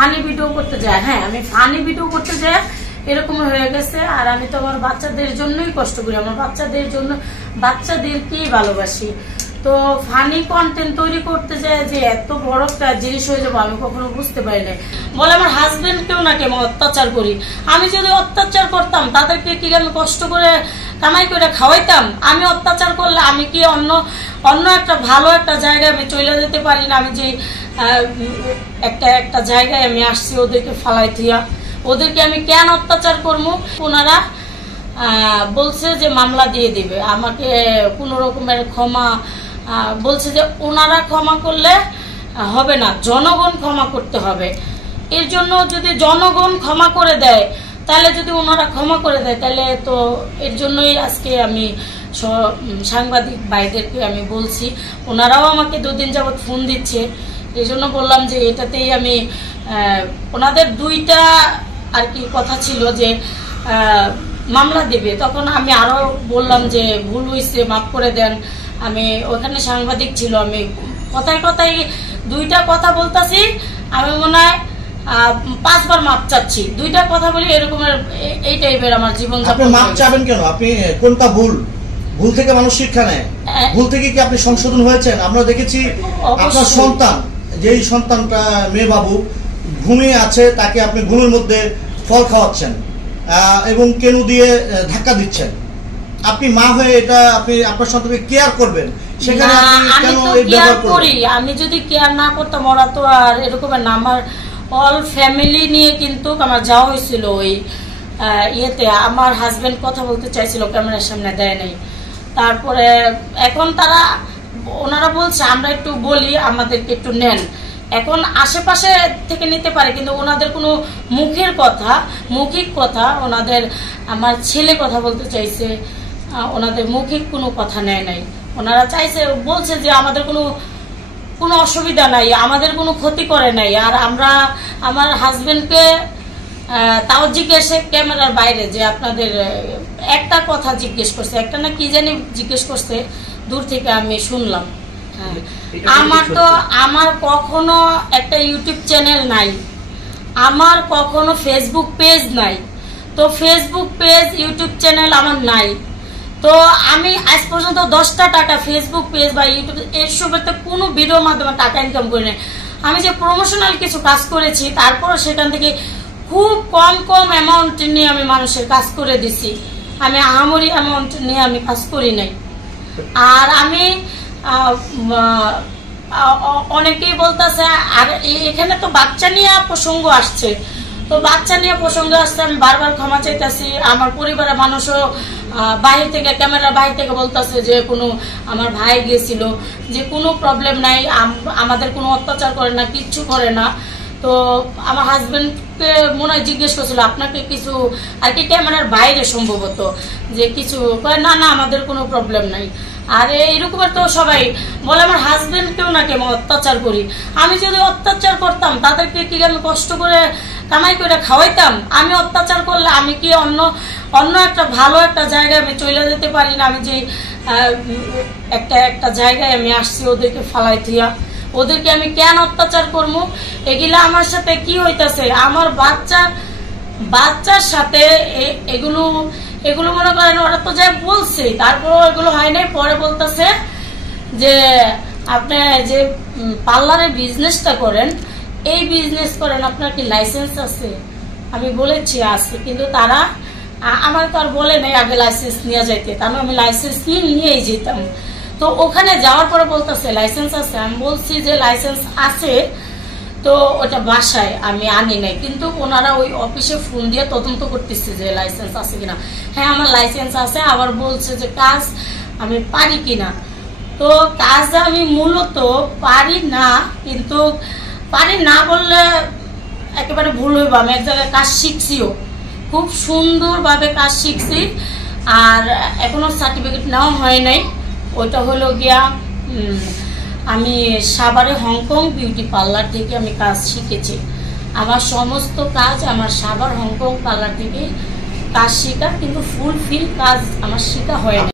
Funny video করতে যাই, হ্যাঁ আমি ফানি ভিডিও করতে যাই এরকম হয়ে গেছে। আর আমি তো আমার বাচ্চাদের জন্যই কষ্ট করি, আমার বাচ্চাদের জন্য, বাচ্চাদেরকেই ভালোবাসি। তো ফানি কন্টেন্ট তৈরি করতে যায় যে এত বড় একটা জিনিস হয়ে যাবো আমি কখনো বুঝতে পারি না। বলে আমার হাজবেন্ডকেও নাকি আমি অত্যাচার করি। আমি যদি অত্যাচার করতাম তাদেরকে কি আমি কষ্ট করে কামাই করে খাওয়াইতাম? আমি অত্যাচার করলে আমি কি অন্য একটা ভালো একটা জায়গায় আমি চলে যেতে পারি না? আমি যে একটা জায়গায় আমি আসছি ওদেরকে ফালাই থিয়া, ওদেরকে আমি কেন অত্যাচার করবো? ওনারা বলছে যে মামলা দিয়ে দিবে আমাকে, কোনো রকমের ক্ষমা বলছে যে ওনারা ক্ষমা করলে হবে না, জনগণ ক্ষমা করতে হবে। এর জন্য যদি জনগণ ক্ষমা করে দেয়, তাহলে যদি ওনারা ক্ষমা করে দেয় তাহলে তো এর জন্যই আজকে আমি সাংবাদিক ভাইদেরকে আমি বলছি, ওনারাও আমাকে 2 দিন যাবৎ ফোন দিচ্ছে। এই জন্য বললাম যে এটাতেই আমি ওনাদের 2টা আর কি কথা ছিল যে মামলা দেবে। তখন আমি আরো বললাম যে ভুল হয়েছে, মাফ করে দেন। আমি ওখানে সাংবাদিক ছিল, আমি কথায় কথায় 2টা কথা বলতেছি, আমি মনে হয় 5 বার মাপ চাচ্ছি। 2টা কথা বলি এরকমের, এই টাইপের আমার জীবন। আপনি মাপ চাবেন কেন? আপনি কোনটা ভুল? ভুল থেকে মানুষ শিক্ষা নেয়, ভুল থেকে কি আপনি সংশোধন হয়েছেন? আমরা দেখেছি আপনার সন্তান, যেই সন্তানটা মেয়ে বাবু ঘুমিয়ে আছে, তাকে আপনি ঘুমের মধ্যে ফল খাওয়াচ্ছেন এবং কেনু দিয়ে ধাক্কা দিচ্ছেন। আপনি মা হয়ে এটা আপনি আপনার সন্তানকে কেয়ার করবেন, সেখানে আমি তো কেয়ার করি। আমি যদি কেয়ার না করতাম ওরা তো আর এরকম না। আমার অল ফ্যামিলি নিয়ে কিন্তু আমার যাওয়া হয়েছিল ওই ইয়েতে। আমার হাজবেন্ড কথা বলতে চাইছিল, ক্যামেরার সামনে দেয় নাই। তারপরে এখন ওনারা বলছে আমরা একটু বলি, আমাদেরকে একটু নেন। এখন আশেপাশে থেকে নিতে পারে, কিন্তু ওনাদের কোনো মৌখিক কথা ওনাদের, আমার ছেলে কথা বলতে চাইছে, ওনাদের মৌখিক কোনো কথা নেয় নাই। ওনারা চাইছে, বলছে যে আমাদের কোনো অসুবিধা নাই, আমাদের কোনো ক্ষতি করে নাই। আর আমরা আমার হাজবেন্ডকে তাও জিজ্ঞেসে ক্যামেরার বাইরে যে আপনাদের একটা কথা জিজ্ঞেস করছে, একটা না কি জানি জিজ্ঞেস করছে, দূর থেকে আমি শুনলাম। আমার কখনো একটা ইউটিউব চ্যানেল নাই, আমার কখনো ফেসবুক পেজ নাই। তো ফেসবুক পেজ, ইউটিউব চ্যানেল আমার নাই। তো আমি আজ পর্যন্ত 10টা টাকা ফেসবুক পেজ বা ইউটিউব এসবেতে কোনো ভিডিওর মাধ্যমে টাকা ইনকাম করি নাই। আমি যে প্রমোশনাল কিছু কাজ করেছি, তারপরও সেখান থেকে খুব কম অ্যামাউন্ট নিয়ে আমি মানুষের কাজ করে দিছি। আমি আহামরি অ্যামাউন্ট নিয়ে আমি কাজ করি নাই। আর আমি অনেকেই বলতেছে, আর এখানে তো বাচ্চা নিয়ে প্রসঙ্গ আসছে, তো বাচ্চা নিয়ে প্রসঙ্গ আসছে, আমি বারবার ক্ষমা চাইতেছি। আমার পরিবারের মানুষও বাইরে থেকে, ক্যামেরার বাইরে থেকে বলতেছে যে আমার ভাই গিয়েছিল, যে কোনো প্রবলেম নাই, আমাদের কোনো অত্যাচার করে না, কিচ্ছু করে না। তো আমার হাজবেন্ডকে মনে হয় জিজ্ঞেস করছিল আপনাকে কিছু আর কি ক্যামেরার বাইরে সম্ভবত, যে কিছু না আমাদের কোনো প্রবলেম নাই। আর এইরকমের তো সবাই বলে আমার হাজবেন্ডকেও নাকি আমি অত্যাচার করি। আমি যদি অত্যাচার করতাম তাদেরকে কি আমি কষ্ট করে কামাই করে খাওয়াইতাম? আমি অত্যাচার করলে আমি কি অন্য একটা ভালো একটা জায়গায় আমি চলে যেতে পারি না? আমি যে একটা জায়গায় আমি আসছি ওদেরকে ফালাই থিয়া, ওদেরকে আমি কেন অত্যাচার করবো? এগুলা আমার সাথে কি হইতেছে? আমার বাচ্চার সাথে এগুলো মনে করেন ওরা তো যাই বলছে, তারপর এগুলো হয় নাই। পরে বলতেছে যে আপনি যে পার্লারের বিজনেসটা করেন, এই বিজনেস করেন, আপনার কি লাইসেন্স আছে? আমি বলেছি আছে, কিন্তু তারা আমার তো আর বলে নাই আগে লাইসেন্স নিয়ে যাইতে, তাহলে আমি লাইসেন্স নিয়েই যেতাম। তো ওখানে যাওয়ার পরে বলতেছে লাইসেন্স আছে। আমি বলছি যে লাইসেন্স আছে, তো ওটা বাসায় আমি আনি নাই, কিন্তু ওনারা ওই অফিসে ফোন দিয়ে তদন্ত করতেছে যে লাইসেন্স আছে কিনা। হ্যাঁ আমার লাইসেন্স আছে। আবার বলছে যে কাজ আমি পারি কিনা। তো কাজ আমি মূলত পারি না, কিন্তু পারি না বললে একেবারে ভুল হইব। আমি এক জায়গায় কাজ শিখছিও, খুব সুন্দরভাবে কাজ শিখছি, আর এখনো সার্টিফিকেট নেওয়া হয় নাই। ওইটা হলো গিয়া আমি সাভারে হংকং বিউটি পার্লার থেকে আমি কাজ শিখেছি। আমার সমস্ত কাজ আমার সাভার হংকং পার্লার থেকে কাজ শেখা, কিন্তু ফুলফিল কাজ আমার শেখা হয় না।